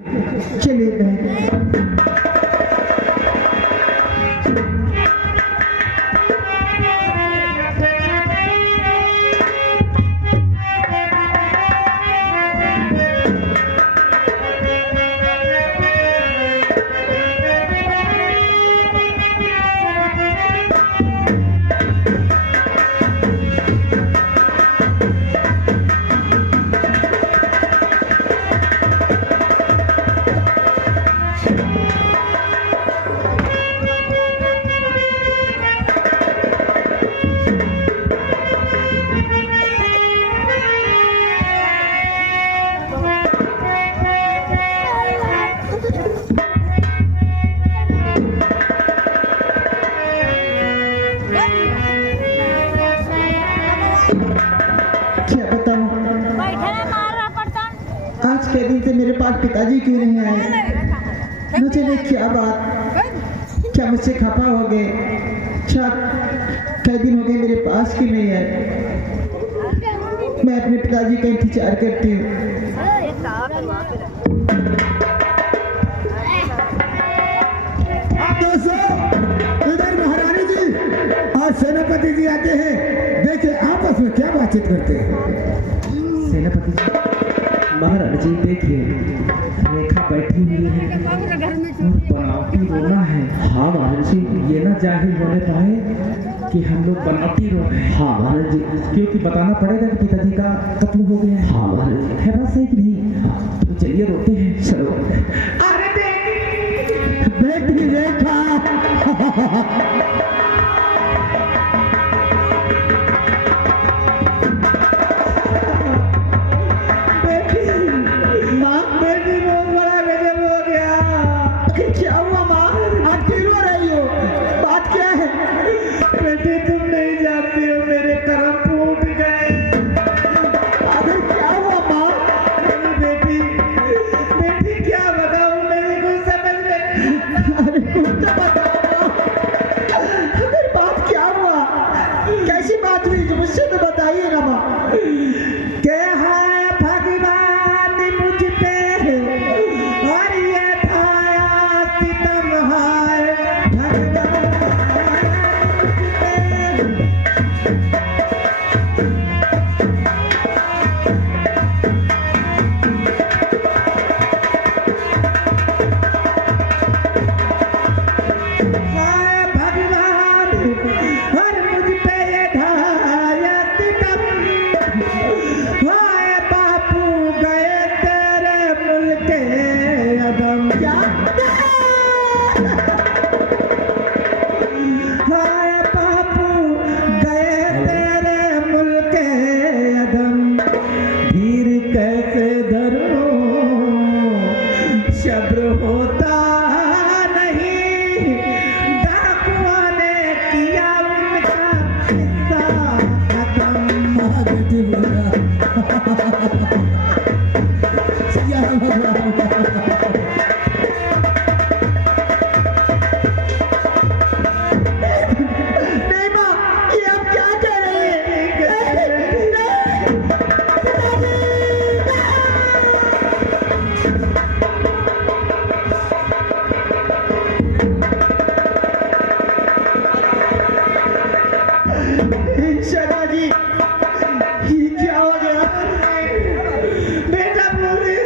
चलिए बहन। आज के दिन से मेरे पास पिताजी क्यों नहीं आए? मुझे नहीं क्या बात, क्या मुझसे खफा हो गए? अच्छा कई दिन हो गए मेरे पास क्यों नहीं आए? मैं अपने पिताजी का इंतजार करती हूँ। इधर महारानी जी और सेनापति जी आते हैं, देखिए आपस में क्या बातचीत करते हैं। सेनापति जी, महारानी जी देखिए, रेखा बैठी हुई है और बनावटी रोना है। हाँ महाराज जी, ये ना जाहिर होने पाए कि हम लोग बनावटी रो रहे हैं। हाँ महाराज जी, क्योंकि बताना पड़ेगा कि पिताजी का कत्ल हो गया है। हाँ महाराज जी, है बात सही कि नहीं? तो चलिए रोते हैं। चलो। अरे बेटी रेखा,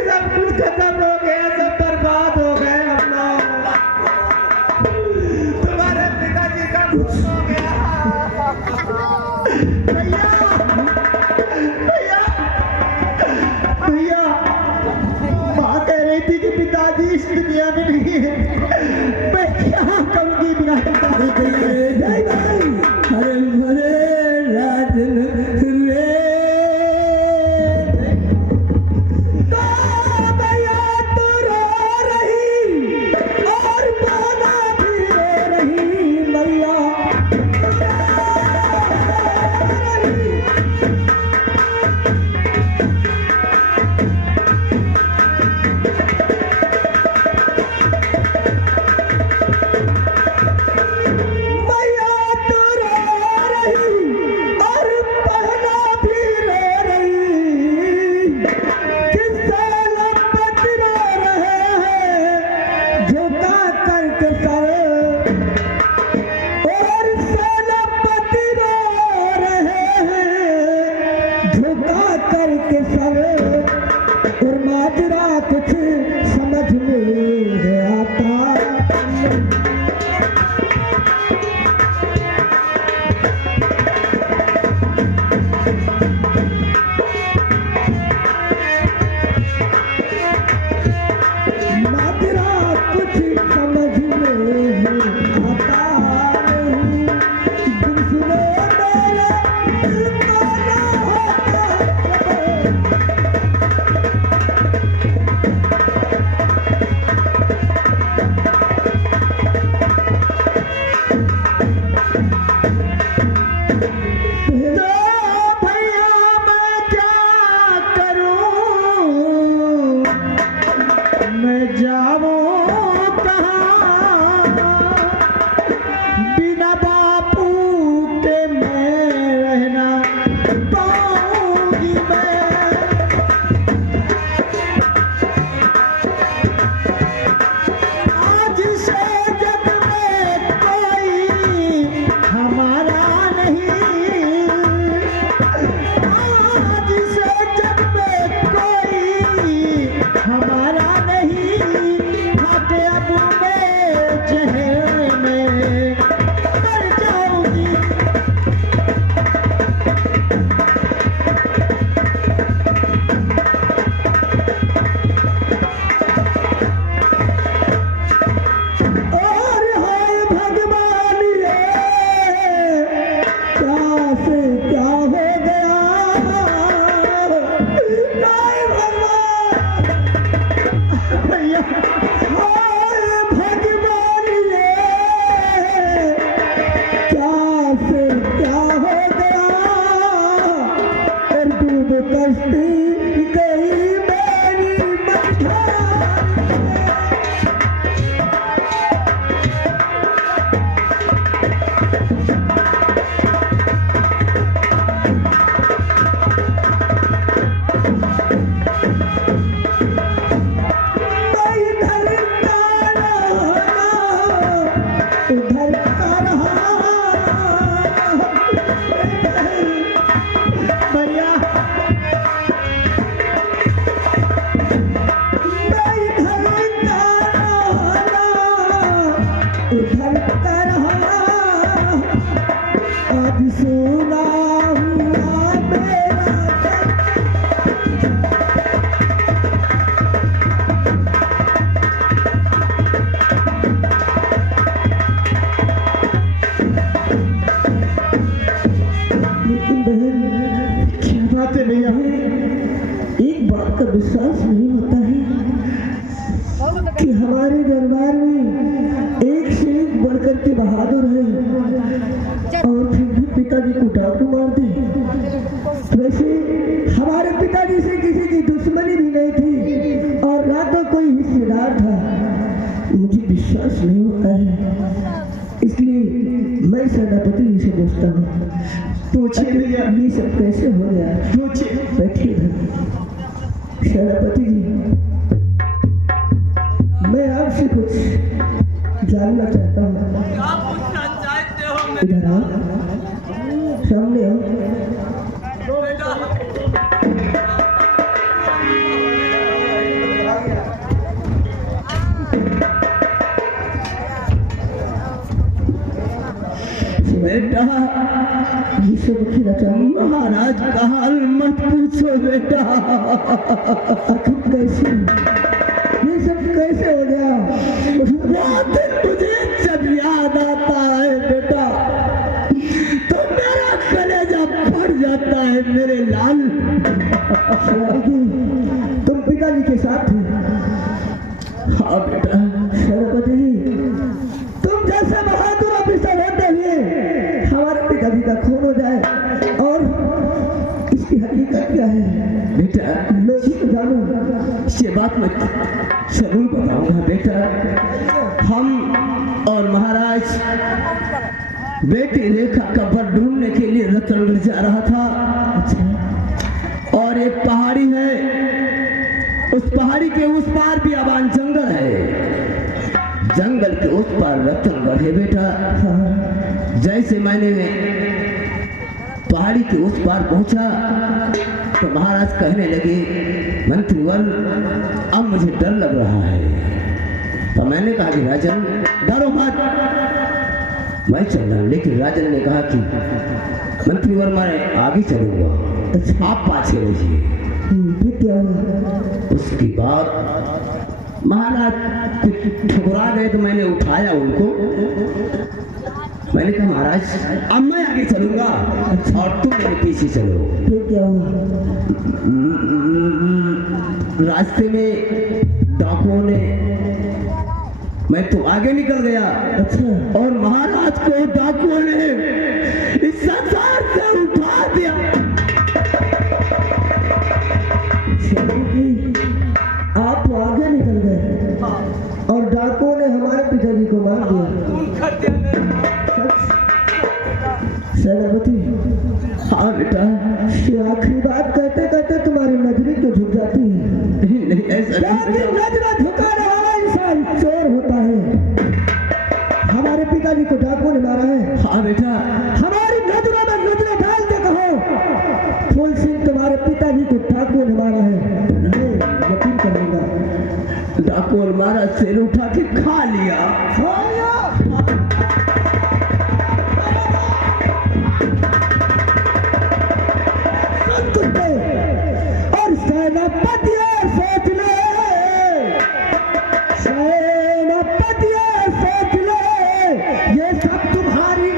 सब कुछ खत्म और माजरा कुछ समझ में आता माजरा कुछ समझ में आता नहीं दूसरे मेरे दिल को ना होता विश्वास नहीं होता है कि हमारे दरबार में एक से एक बढ़कर के बहादुर है और फिर भी पिताजी को डाकू मार दे। वैसे हमारे पिताजी से किसी की दुश्मनी भी नहीं थी और ना तो कोई हिस्सेदार था। मुझे विश्वास नहीं होता है, इसलिए मैं सेनापति जी से पूछता हूँ, पूछिए भैया ये सब कैसे हो गया? पूछिए, बैठिए। सेनापति जी, मैं आपसे कुछ जानना चाहता हूँ। इधर आओ, सामने आओ। बेटा ये सब खिला चाहिए। महाराज का हाल मत पूछो बेटा। आखिर कैसे ये सब कैसे हो गया? वो दिन मुझे जब याद आता है बेटा तो मेरा कलेजा फट जाता है मेरे लाल। तुम पिताजी के साथ थे? हाँ बेटा। सेनापति जी, तुम जैसे बहादुर ऑफिसर होते हुए हमारे पिताजी का खून हो जाए और इसकी हकीकत क्या है? बेटा मैं इसको जानूं, ये बात मैं जरूर बताऊंगा बेटा। हम और महाराज बेटी रेखा का बर ढूंढने के लिए रतनगढ़ जा रहा था। अच्छा। और एक पहाड़ी है, उस पहाड़ी के उस पार भी आबान जंगल है, जंगल के उस पार रतनगढ़ है बेटा। जैसे मैंने पहाड़ी के उस पार पहुंचा तो महाराज कहने लगे मंत्रीवर अब मुझे डर लग रहा है। तो मैंने कहा कि राजन डरो मत, मैं चल रहा हूँ। लेकिन राजन ने कहा कि मंत्रीवर मैं आगे चलूंगा, आप पाछे रहिए। फिर क्या हुआ? उसके बाद महाराज ठुकरा गए तो मैंने उठाया उनको। मैंने कहा महाराज अब मैं आगे चलूंगा और तुम मेरे पीछे चलो। फिर क्या हुआ? रास्ते में डाकुओं ने, मैं तो आगे निकल गया। अच्छा। और महाराज को डाकुओं ने इस संसार से उठा दिया। आप तो आगे निकल गए और डाकुओं ने हमारे पिताजी को मार दिया। सेनापति, हाँ बेटा, ये आखिरी बात कहते कहते तुम्हारी नजरें क्यों झुक जाती है? नहीं ऐसा नहीं। नजरें झुकाने वाला इंसान चोर होता है। हमारे पिताजी को डाकुओं ने मारा है। हाँ बेटा, हमारी नजरों में नजरें डाल के कहो फूल सिंह तुम्हारे पिताजी को डाकुओं ने मारा है। नहीं, यकीन कर लूंगा। डाकुओं ने मारा, सिर उठा के खा लिया। और सेनापति सोच ले, सेनापति सोच ले, ये सब तुम्हारी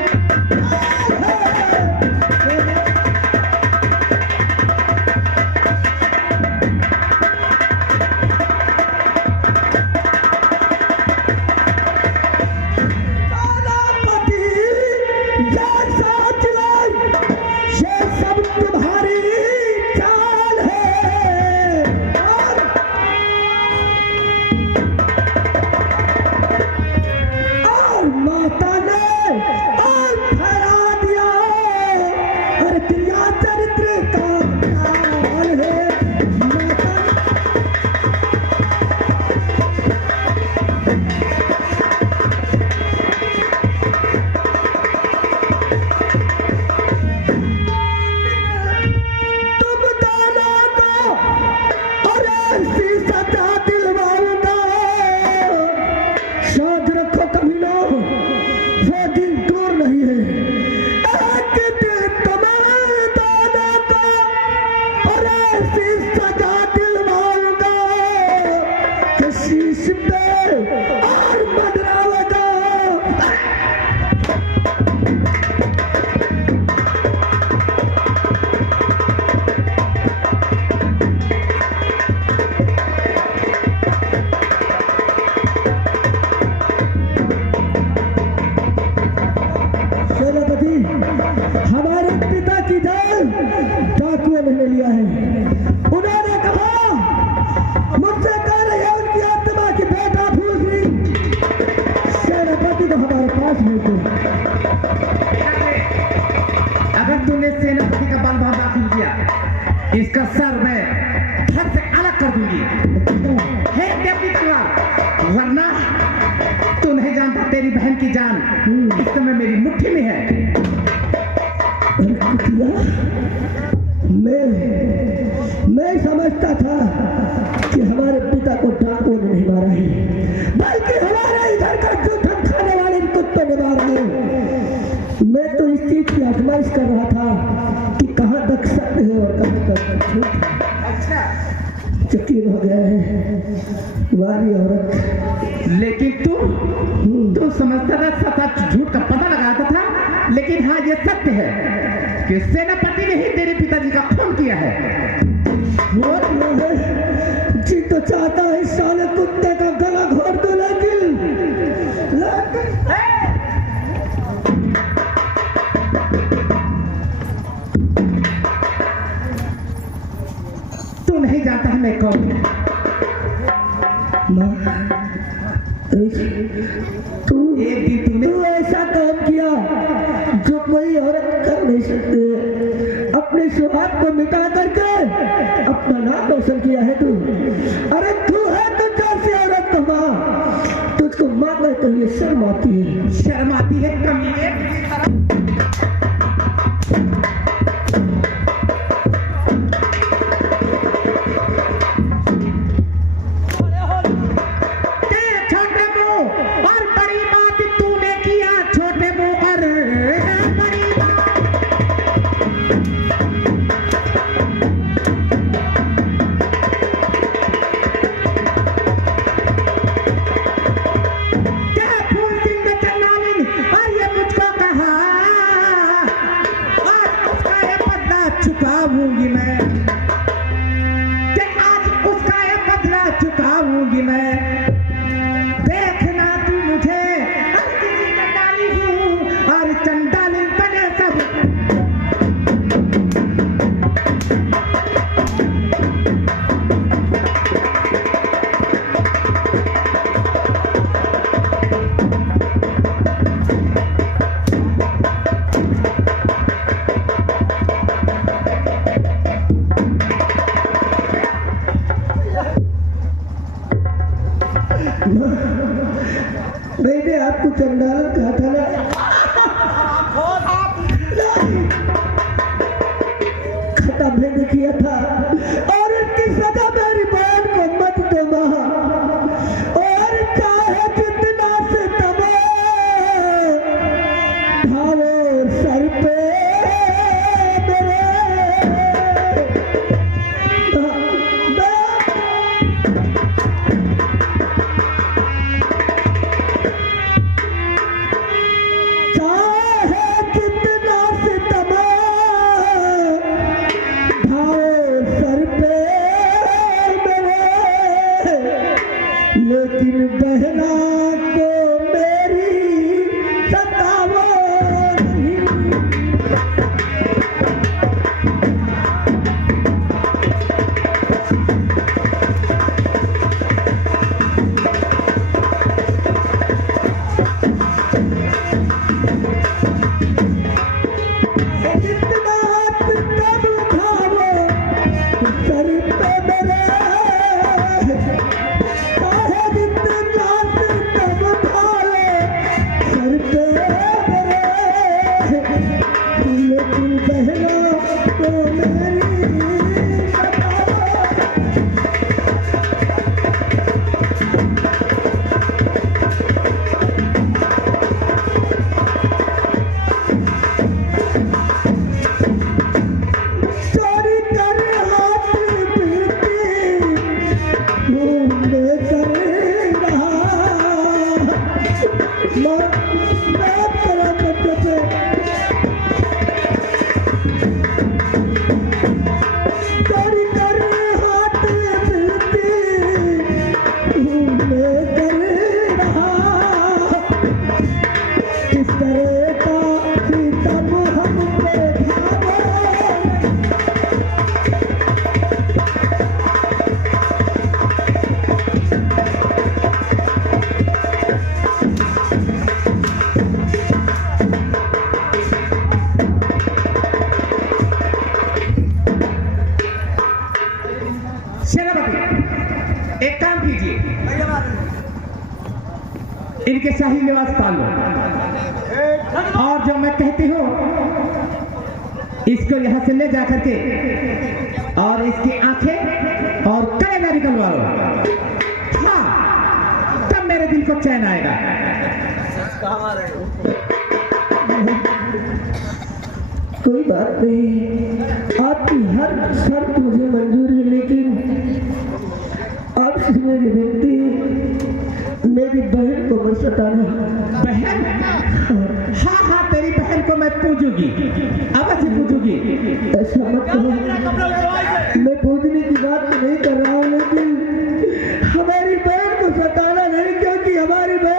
हमारे पिता की जान डाकुओं ने लिया है। उन्होंने कहा मुझसे कह रहे हैं उनकी आत्मा की बेटा फूल सिंह सेनापति को हमारे पास भेजो। अगर तूने सेनापति का बल बांधा दाखिल किया, इसका सर मैं धड़ से अलग कर दूंगी। है अपनी तलवार, वरना तू नहीं जानता तेरी बहन की जान इस समय मेरी मुट्ठी में है। मैं समझता था कि हमारे पिता को डाकुओं ने नहीं मारा है, बल्कि हमारे इधर का जूठन खाने वाले कुत्ते ने मारा है। मैं तो इस चीज की आजमाइश कर रहा था कि कहाँ तक सत्य है और कहाँ तक झूठ। यकीन हो गया है वाली औरत। लेकिन तू समझता था सच झूठ का पता लगाता था, लेकिन हाँ ये सत्य है कि सेनापति ने ही तेरे पिताजी का खून किया है। जी तो चाहता है साले कुत्ते का गला घोट दो, लेकिन तू नहीं जानता है मैं कौन हूं। तू ऐसा काम किया जो कोई औरत कर नहीं सकती। अपने स्वभाव को मिटा करके अपना नाम रोशन किया है तू। अरे तू है तो जैसी औरत को मां, तुझको मां कहते हुए शर्म आती है। शर्म आती है कमीने। मैंने आपको चंडालन कहा था ना, खता भेद किया था और इसकी सजा मेरी बहन को मत दो मां। और चाहे जितना से तबो भावो सर पे मेरे, चाहे जितना से तबो भावो सर पे मेरे, लेकिन बहना को मेरी सतावो नहीं। जितना हाथ तब उठावो सर पे मेरे, चाहे जितना से तब उठावो सर पे मेरे, लेकिन बहना को मेरी सतावो। चोरी कर हाथ पीती घूमने कर रहा, मैं तेरा बच्चे थे। चोरी कर हाथ पीती घूमने कर रहा, किस तरह का तब हम पे भावो। सेनापति, एक काम कीजिए, इनके शाही लिबास पाल लो और जो मैं कहती हूँ इसको यहाँ से ले जा करके और इसकी आंखें और कलेजा निकलवा लो। हाँ, तब मेरे दिल को चैन आएगा। कोई बात नहीं, आपकी हर शर्त मुझे मंजूर है, लेकिन आपसे मेरी विनती, मेरी बहन को मत सताना। बहन? हाँ हाँ, तेरी बहन को मैं पूजूंगी, अवश्य पूजूंगी। ऐसा मत करो, मैं पूजने की बात तो नहीं कर रहा हूँ, लेकिन हमारी बहन को सताना नहीं, क्योंकि हमारी बहन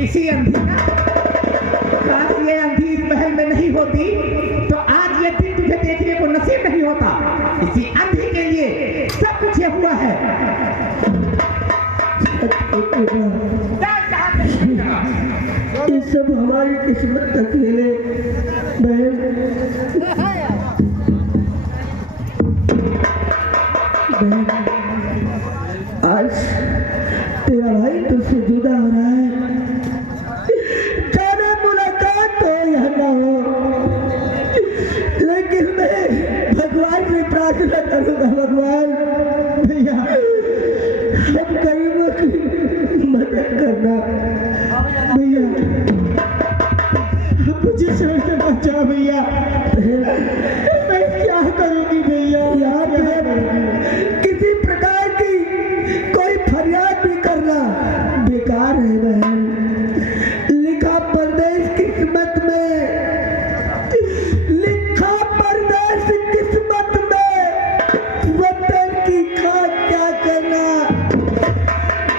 इसी अंधी का, काश ये अंधी इस महल में नहीं होती तो आज ये दिन तुझे देखने को नसीब नहीं होता। इसी अंधी के लिए सब कुछ ये हुआ है। ये सब हमारी किस्मत का खेल है बहन। आज तेरा भाई तुझसे जुदा हो रहा है, जाने मुलाकात तो यहाँ ना हो, लेकिन मैं भगवान से प्रार्थना करूँगा, भगवान भैया हम गरीबों की मदद करना भैया, मुझे छोड़ के बचा भैया। मैं क्या करूँगी भैया, यहाँ पे किसी प्रकार की कोई फरियाद भी करना बेकार है बहन। लिखा परदेश किस्मत में, लिखा परदेश किस्मत में, वतन की खाक क्या करना,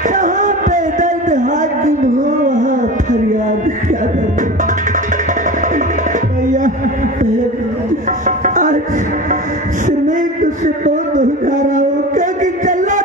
जहाँ पे दर्द हाकिम हो वहाँ फरियाद क्या करना भैया। आज से मैं तुझसे बहुत दूर जा रहा हूँ, क्योंकि चलना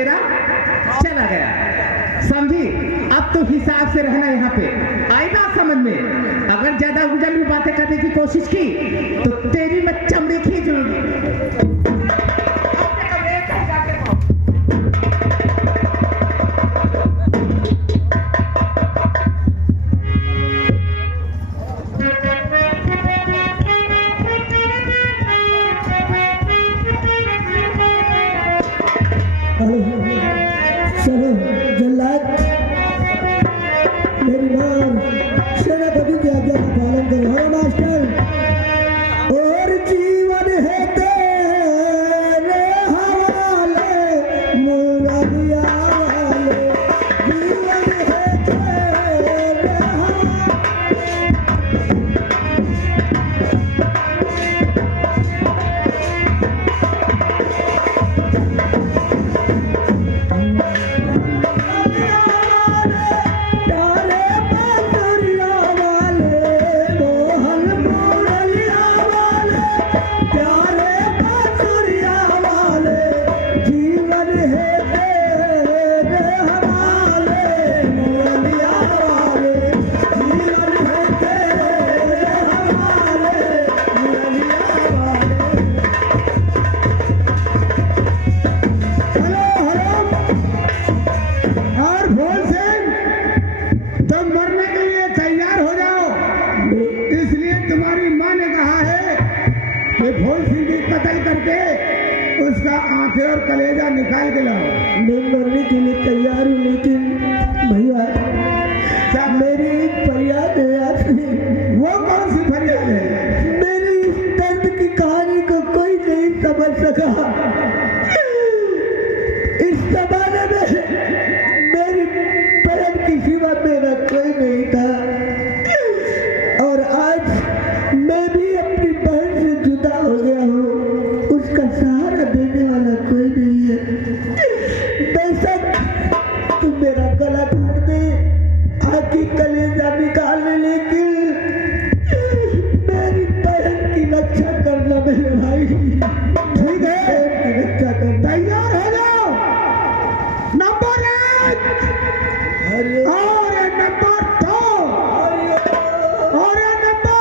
तेरा चला गया, समझी? अब तो हिसाब से रहना यहाँ पे, आई बात समझ में? अगर ज्यादा उजल में बातें करने की कोशिश की तो तेरी मैं चमड़ी खींचूंगी। चलो जल्लाद, मेरी नाम सेनापति की आज्ञा का पालन करो। हाँ मास्टर, और जीवन है तेरे हवाले, मुरलिया वाले, जीवन है तेरे भोल सिंह की कत्ल करके उसका आंखें और कलेजा निकाल के लाओ। मैं मरने के लिए तैयार हूँ, लेकिन भैया क्या मेरी एक फरियाद है आपसे। वो कौन सी फरियाद है? मेरी इस दर्द की कहानी को कोई नहीं समझ सका। इस जमाने में मेरी बहन की सिवा मेरा कोई नहीं था, और आज मैं भी अपनी बहन से जुदा हो गया हूँ। उसका सहारा देने वाला कोई नहीं है। बेशक तुम मेरा गला काट दे, आखिर कलेजा निकाल ले, लेकिन मेरी बहन की रक्षा करना मेरे भाई। ठीक है, बहन की रक्षा करना। तैयार हो जाओ। नंबर 1 और नंबर 2 और नंबर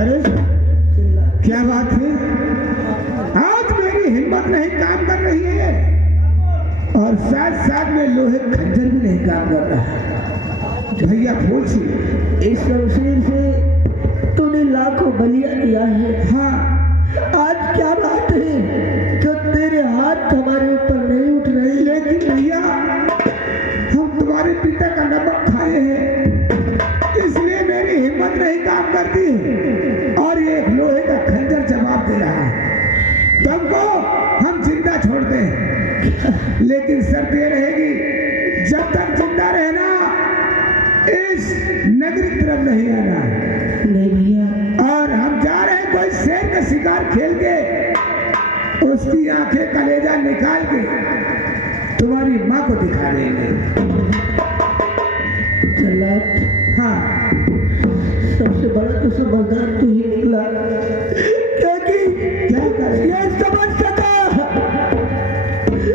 अरे क्या बात है? आज मेरी हिम्मत नहीं काम कर रही है और साथ साथ में लोहे खंजर भी नहीं काम कर रहा। भैया फूल सिंह, इस शमशीर से तूने लाखों बलियां दिया है। हाँ आज क्या बात है जो तेरे हाथ हमारे ऊपर नहीं उठ रहे? लेकिन भैया हम तुम्हारे पिता का नमक खाए हैं, इसलिए मेरी हिम्मत नहीं काम करती और ये एक लोहे का खंजर जवाब दे रहा है। तुमको हम जिंदा छोड़ते हैं, लेकिन शर्त ये रहेगी, जब तक जिंदा रहना इस नगरी की तरफ नहीं आना। नहीं भैया, और हम जा रहे हैं कोई शेर का शिकार खेल के, उसकी आंखें कलेजा निकाल के तुम्हारी माँ को दिखा देंगे। जल्लाद, हाँ सबसे बड़ा तो समझदार तू ही निकला, क्योंकि क्या करें? ये समझ सका कि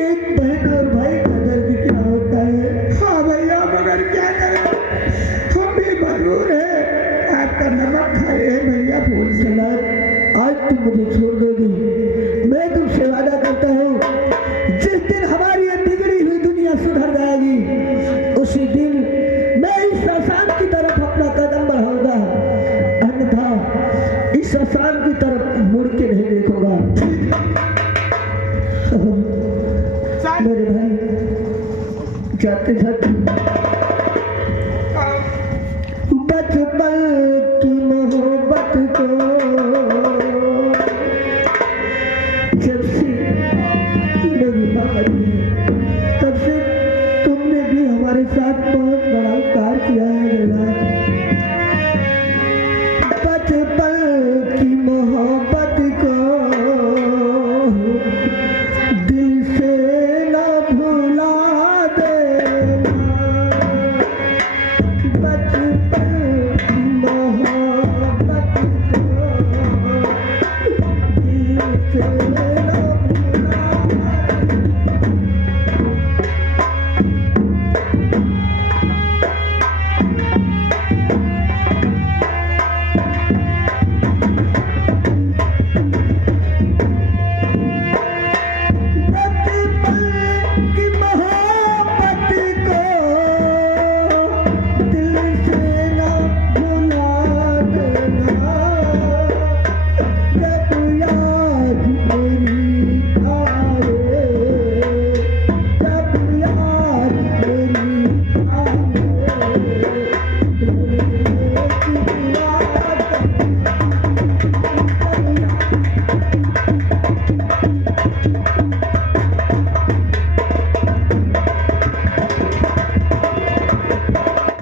एक बहन और भाई का दर्द क्या होता है। हाँ भैया, मगर क्या करें, हम भी मजबूर है। आपका नमक खाए हैं भैया फूल से। जल्लाद, आज तुम मुझे छोड़ दोगी, मैं तुमसे वादा करता हूँ, जिस दिन हमारी ये बिगड़ी हुई दुनिया सुधर जाएगी, उसी दिन मैं इस शमशान की तरफ अपना कदम बढ़ाऊंगा, अन्यथा इस शमशान की तरफ मुड़ के नहीं देखूंगा। मेरे भाई, जाते जाते बचपन की मोहब्बत को जब से मेरी माँ मरी है, तब से तुमने भी हमारे साथ